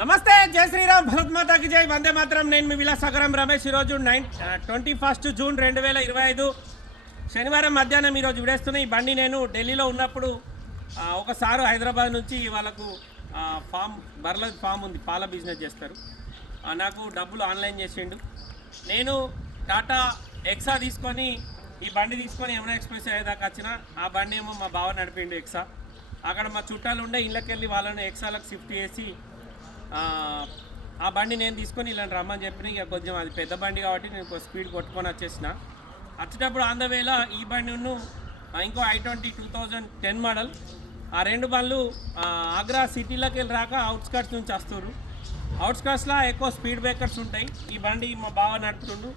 నమస్తే జై శ్రీరామ్ భరత్ మాతాకి జై. వందే మాత్రం. నేను మీ విలాసగరం రమేష్. ఈరోజు నైన్ ట్వంటీ ఫస్ట్ జూన్ రెండు వేల ఇరవై ఐదు. శనివారం మధ్యాహ్నం ఈరోజు విడేస్తున్న ఈ బండి నేను ఢిల్లీలో ఉన్నప్పుడు ఒకసారి హైదరాబాద్ నుంచి వాళ్ళకు ఫామ్ బర్ల ఫామ్ ఉంది పాల బిజినెస్ చేస్తారు. నాకు డబ్బులు ఆన్లైన్ చేసిండు. నేను టాటా ఎక్సా తీసుకొని ఈ బండి తీసుకొని యమునా ఎక్స్ప్రెస్ అయ్యేదాకా వచ్చిన. ఆ బండి ఏమో మా బావ నడిపిండు ఎక్సా. అక్కడ మా చుట్టాలు ఉండే ఇళ్ళకెళ్ళి వాళ్ళని ఎక్సాలకు షిఫ్ట్ చేసి ఆ, బండి నేను తీసుకొని ఇలా రమ్మని చెప్పిన ఇక కొంచెం అది పెద్ద బండి కాబట్టి నేను స్పీడ్ కొట్టుకొని వచ్చేసిన. వచ్చేటప్పుడు ఆన్ ద వేలో ఈ బండి ఇంకో I twenty two thousand ten model ఆ రెండు బండ్లు ఆగ్రా సిటీలోకి వెళ్ళి రాక అవుట్స్కట్స్ నుంచి వస్తారు అవుట్స్కట్స్లో ఎక్కువ స్పీడ్ బ్రేకర్స్ ఉంటాయి. ఈ బండి మా బావ నడుపుతుండు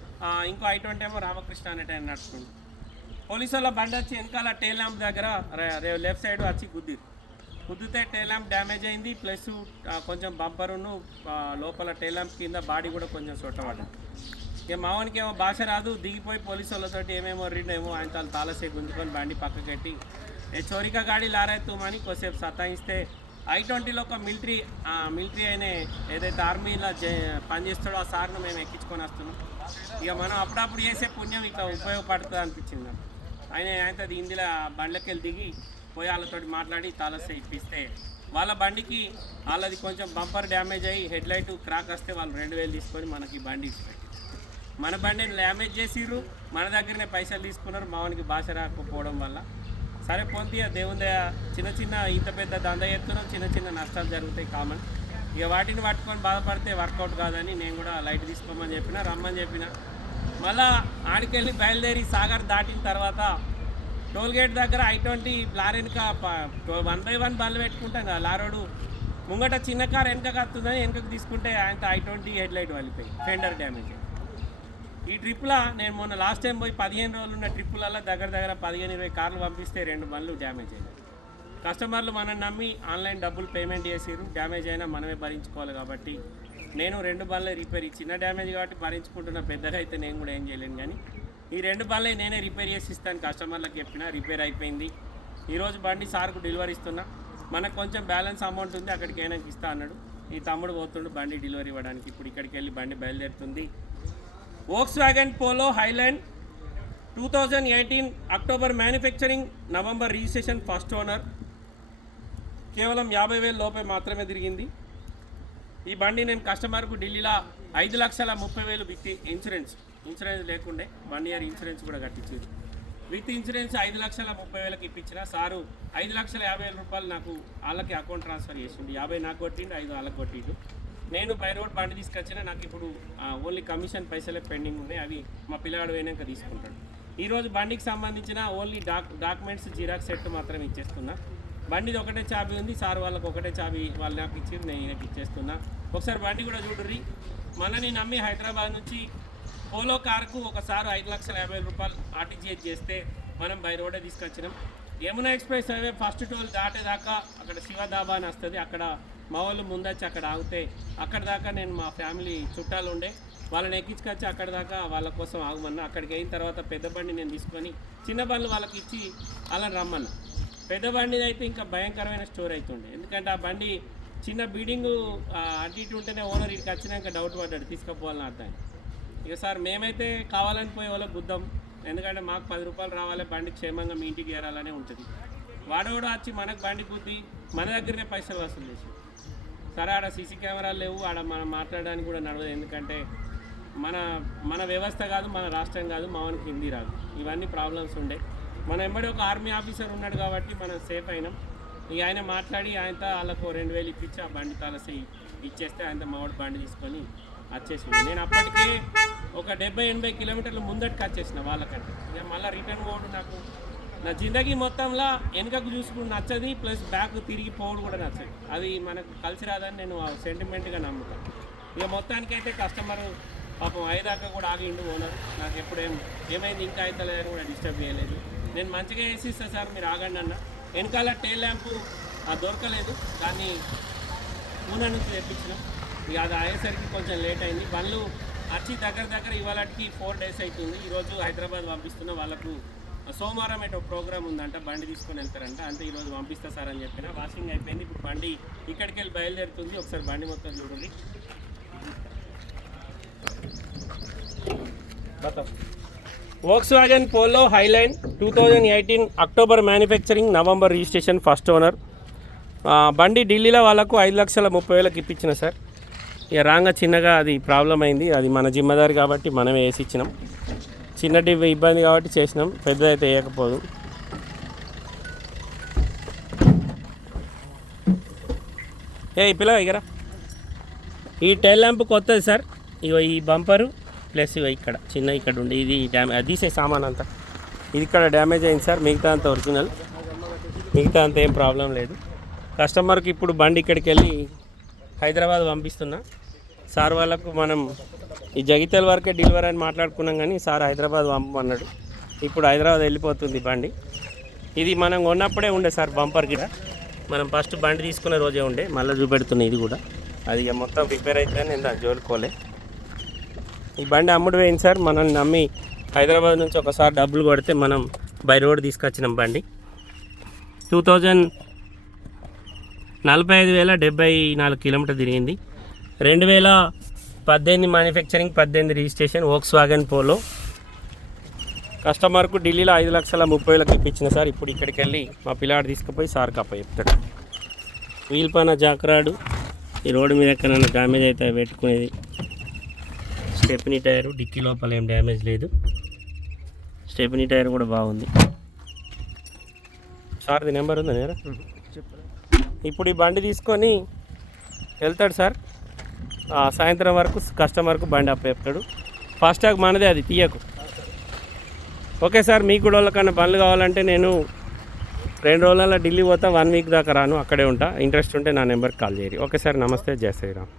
ఇంకో ఐ ట్వంటీ ఏమో రామకృష్ణ అనే టైం నడుపుతుండు. పోలీసు వాళ్ళ బండి వచ్చి వెనకాల టేల్ ల్యాంప్ దగ్గర లెఫ్ట్ సైడ్ వచ్చి గుద్దిరు గుద్దితే టేల్ డ్యామేజ్ అయింది ప్లస్ కొంచెం బంపరును లోపల టేల్ కింద బాడీ కూడా కొంచెం సొట్టబడ్డది ఇక మావానికి ఏమో భాష రాదు దిగిపోయి పోలీసు వాళ్ళతోటి ఏమేమో ఏమో ఆయన తాను తాలసే గుంజుకొని బండి పక్కకెట్టి ఏ చోరిక గాడి లారైతుమని కొద్దిసేపు సతాయిస్తే ఐ ట్వంటీలో ఒక మిలిటరీ మిలిటరీ అయిన ఏదైతే ఆర్మీలో జే పనిచేస్తాడో ఆ సార్ను మేము ఎక్కించుకొని వస్తున్నాం. ఇక మనం అప్పుడప్పుడు చేసే పుణ్యం ఇట్లా ఉపయోగపడుతుంది అనిపించింది నాకు. ఆయన ఆయన ఇందులో బండ్లకెళ్ళి దిగి పోయి మాట్లాడి తాలస్తే ఇప్పిస్తే వాళ్ళ బండికి వాళ్ళది కొంచెం బంపర్ డ్యామేజ్ అయ్యి హెడ్ లైట్ క్రాక్ వస్తే వాళ్ళు రెండు వేలు తీసుకొని మనకి బండి ఇచ్చిపెట్టారు మన బండిని డ్యామేజ్ చేసిర్రు మన దగ్గరనే పైసలు తీసుకున్నారు మావానికి భాష రాకపోవడం వల్ల. సరే పొంది దేవుని దయ చిన్న చిన్న ఇంత పెద్ద దంద ఎత్తున్నాం చిన్న చిన్న నష్టాలు జరుగుతాయి కామన్. ఇక వాటిని పట్టుకొని బాధపడితే వర్కౌట్ కాదని నేను కూడా లైట్ తీసుకోమని చెప్పిన రమ్మని చెప్పిన. మళ్ళా ఆడికెళ్ళి బయలుదేరి సాగర్ దాటిన తర్వాత టోల్ గేట్ దగ్గర ఐ ట్వంటీ లారీ వెనుక వన్ బై వన్ బళ్ళు పెట్టుకుంటాం కదా లారోడు. ముంగట చిన్న కార్ వెనక వస్తుందని వెనకకు తీసుకుంటే ఆయన ఐ ట్వంటీ హెడ్ లైట్ వెళ్ళిపోయి ఫెండర్ డ్యామేజ్. ఈ ట్రిప్లో నేను మొన్న లాస్ట్ టైం పోయి పదిహేను రోజులు ఉన్న ట్రిప్పులలో దగ్గర దగ్గర పదిహేను ఇరవై కార్లు పంపిస్తే రెండు బండ్లు డ్యామేజ్ అయ్యాయి కస్టమర్లు మనం నమ్మి ఆన్లైన్ డబ్బులు పేమెంట్ చేసిర్రు డ్యామేజ్ అయినా మనమే భరించుకోవాలి కాబట్టి నేను రెండు బండ్లు రిపేర్ చిన్న డ్యామేజ్ కాబట్టి భరించుకుంటున్న పెద్దగా అయితే నేను కూడా ఏం చేయలేను కానీ ఈ రెండు బండ్లే నేనే రిపేర్ చేసి ఇస్తాను. కస్టమర్లకు చెప్పిన రిపేర్ అయిపోయింది. ఈరోజు బండి సార్కు డెలివరీ ఇస్తున్నా. మనకు కొంచెం బ్యాలెన్స్ అమౌంట్ ఉంది అక్కడికి అయినా ఇస్తా అన్నాడు. ఈ తమ్ముడు పోతుండు బండి డెలివరీ ఇవ్వడానికి. ఇప్పుడు ఇక్కడికి వెళ్ళి బండి బయలుదేరుతుంది. Volkswagen Polo highline two thousand eighteen October manufacturing November registration first owner కేవలం యాభై వేల లోపే మాత్రమే తిరిగింది. ఈ బండి నేను కస్టమర్కు ఢిల్లీలో ఐదు లక్షల ముప్పై వేలు విత్ ఇన్సూరెన్స్ ఇన్సూరెన్స్ లేకుండే వన్ ఇయర్ ఇన్సూరెన్స్ కూడా కట్టించారు విత్ ఇన్సూరెన్స్ ఐదు లక్షల ముప్పై వేలకు ఇప్పించిన సారు ఐదు లక్షల యాభై వేల రూపాయలు నాకు వాళ్ళకి అకౌంట్ ట్రాన్స్ఫర్ చేసిండు. యాభై నాకు కొట్టిండు ఐదు వాళ్ళకి కొట్టిండు. నేను పై రోడ్ బండి తీసుకొచ్చిన నాకు ఇప్పుడు ఓన్లీ కమిషన్ పైసలే పెండింగ్ ఉన్నాయి. అవి మా పిల్లగాడు పోయినాక తీసుకుంటాడు. ఈరోజు బండికి సంబంధించిన only doc documents xerox set మాత్రం ఇచ్చేస్తున్నా. బండిది ఒకటే చాబీ ఉంది సార్ వాళ్ళకి ఒకటే చాబీ వాళ్ళు నాకు ఇచ్చింది నేను ఇచ్చేస్తున్నా. ఒకసారి బండి కూడా చూడుర్రి. మనని నమ్మి హైదరాబాద్ నుంచి పోలో కారుకు ఒకసారి ఐదు లక్షల యాభై వేల రూపాయలు ఆర్టీజీఎస్ చేస్తే మనం బై రోడే తీసుకొచ్చినాం. Yamuna express highway first toll దాటేదాకా అక్కడ శివదాబా అని వస్తుంది. అక్కడ మా వాళ్ళు ముందొచ్చి అక్కడ ఆగితే అక్కడ దాకా నేను మా ఫ్యామిలీ చుట్టాలు ఉండే. వాళ్ళని ఎక్కించుకొచ్చి అక్కడ దాకా వాళ్ళ కోసం ఆగమన్నా. అక్కడికి అయిన తర్వాత పెద్ద బండి నేను తీసుకొని చిన్న బండ్లు వాళ్ళకి ఇచ్చి అలా రమ్మన్నా. పెద్ద బండిది అయితే ఇంకా భయంకరమైన స్టోర్ అవుతుండే ఎందుకంటే ఆ బండి చిన్న బీడింగ్ అటు ఇటు ఉంటేనే ఓనర్ ఇక్కడికి వచ్చినాక డౌట్ పడ్డాడు తీసుకుపోవాలని అర్థం ఇక సార్ మేమైతే కావాలని పోయే వాళ్ళకి గుద్దాం. ఎందుకంటే మాకు పది రూపాయలు రావాలి బండి క్షేమంగా మీ ఇంటికి చేరాలనే ఉంటుంది. వాడు కూడా వచ్చి మనకు బండి గుద్ది మన దగ్గరనే పైసలు వసూలు చేసి సరే ఆడ సీసీ కెమెరాలు లేవు ఆడ మనం మాట్లాడడానికి కూడా నడవదు. ఎందుకంటే మన మన వ్యవస్థ కాదు మన రాష్ట్రం కాదు మావనికి హిందీ రాదు. ఇవన్నీ ప్రాబ్లమ్స్ ఉండే. మన వెంబడి ఒక ఆర్మీ ఆఫీసర్ ఉన్నాడు కాబట్టి మనం సేఫ్ అయినాం. ఇక ఆయన మాట్లాడి ఆయనతో వాళ్ళకు రెండు వేలు ఇప్పించి ఆ బండి తలసి ఇచ్చేస్తే ఆయనతో మావాడు బండి తీసుకొని వచ్చేసింది నేను అప్పటికే ఒక డెబ్బై ఎనభై కిలోమీటర్లు ముందటికి వచ్చేసిన వాళ్ళకంటే. ఇక మళ్ళీ రిటర్న్ పోవడం నాకు. నా జిందగీ మొత్తంలో వెనుకకు చూసుకుని నచ్చది ప్లస్ బ్యాక్ తిరిగి పోవడం కూడా నచ్చదు. అది మనకు కలిసి రాదని నేను సెంటిమెంట్గా నమ్ముతాను ఇక మొత్తానికైతే కస్టమర్ పాపం అయ్యేదాకా కూడా ఆగిండు ఓనర్ నాకు ఎప్పుడేం ఏమైంది ఇంకా అవుతలేదని కూడా డిస్టర్బ్ చేయలేదు. నేను మంచిగా వేసి ఇస్తా సార్ మీరు ఆగండి అన్న. వెనకాల టేల్ ల్యాంపు అది దొరకలేదు. దాన్ని పూనా నుంచి తెప్పించిన. ఇక అది అయ్యేసరికి కొంచెం లేట్ అయింది. బండ్లు వచ్చి దగ్గర దగ్గర ఇవాళకి ఫోర్ డేస్ అవుతుంది. ఈరోజు హైదరాబాద్ పంపిస్తున్న వాళ్ళకు సోమవారం ఎటో ప్రోగ్రామ్ ఉందంట బండి తీసుకొని వెళ్తారంట. అంటే ఈరోజు పంపిస్తా సార్ అని చెప్పిన. వాషింగ్ అయిపోయింది. ఇప్పుడు బండి ఇక్కడికి వెళ్ళి బయలుదేరుతుంది. ఒకసారి బండి మొత్తం చూడండి. Volkswagen Polo highline two thousand eighteen October manufacturing November registration first owner బండి ఢిల్లీలో వాళ్ళకు ఐదు లక్షల ముప్పై వేలకు ఇప్పించిన సార్. ఇక రాగా చిన్నగా అది ప్రాబ్లం అయింది. అది మన జిమ్మదారి కాబట్టి మనమే వేసి ఇచ్చినాం. చిన్నటి ఇబ్బంది కాబట్టి చేసినాం. పెద్దదైతే వేయకపోదు. ఏ ఈ పిల్ల ఇగరా ఈ టైల్ ల్యాంప్ కొత్తది సార్. ఇగో ఈ బంపరు ప్లస్ ఇగో ఇక్కడ చిన్న ఇక్కడ ఉండి ఇది డ్యామేజ్ అది తీసే సామాన్ అంతా. ఇది ఇక్కడ డ్యామేజ్ అయింది సార్. మిగతా అంత ఒరిజినల్. మిగతా అంత ఏం ప్రాబ్లం లేదు. కస్టమర్కి ఇప్పుడు బండి ఇక్కడికి వెళ్ళి హైదరాబాద్ పంపిస్తున్నా. సార్ వాళ్ళకు మనం ఈ జగిత్యాల వరకే డెలివరీ అని మాట్లాడుకున్నాం కానీ సార్ హైదరాబాద్ పంపమన్నాడు. ఇప్పుడు హైదరాబాద్ వెళ్ళిపోతుంది బండి. ఇది మనం కొన్నప్పుడే ఉండే సార్ బంపర్ గిడ. మనం ఫస్ట్ బండి తీసుకునే రోజే ఉండే. మళ్ళీ చూపెడుతున్నాయి ఇది కూడా. అది ఇక మొత్తం రిపేర్ అయితే నేను దాన్ని జోలుకోలే. ఈ బండి అమ్ముడు పోయింది సార్. మనల్ని నమ్మి హైదరాబాద్ నుంచి ఒకసారి డబ్బులు కొడితే మనం బై రోడ్ తీసుకొచ్చినాం బండి. టూ థౌజండ్ నలభై ఐదు వేల డెబ్బై నాలుగు కిలోమీటర్ తిరిగింది. రెండు వేల పద్దెనిమిది మ్యానుఫ్యాక్చరింగ్ పద్దెనిమిది రిజిస్ట్రేషన్ ఓక్స్ వాగన్ పోలో కస్టమర్కు ఢిల్లీలో ఐదు లక్షల ముప్పై వేలకు ఇప్పించిన సార్. ఇప్పుడు ఇక్కడికి వెళ్ళి మా పిల్లాడు తీసుకుపోయి సార్ కప్ప చెప్తాడు. వీల్ పైన జాకరాడు. ఈ రోడ్డు మీద ఎక్కడైనా డ్యామేజ్ అయితే పెట్టుకునేది. స్టెప్నీ టైర్ డిక్కీ లోపల ఏం డ్యామేజ్ లేదు. స్టెప్నీ టైర్ కూడా బాగుంది. సార్ది నెంబర్ ఉందా నేరా? ఇప్పుడు ఈ బండి తీసుకొని వెళ్తాడు సార్. సాయంత్రం వరకు కస్టమర్కు బండి అప్ప ఫాస్ట్ ట్యాగ్ మనదే అది తీయకు. ఓకే సార్ మీకు కూడా వాళ్ళకన్నా పనులు కావాలంటే నేను రెండు రోజులలో ఢిల్లీ పోతా వన్ వీక్ దాకా రాను అక్కడే ఉంటా. ఇంట్రెస్ట్ ఉంటే నా నెంబర్కి కాల్ చేయరు. ఓకే సార్ నమస్తే జయ శ్రీరామ్.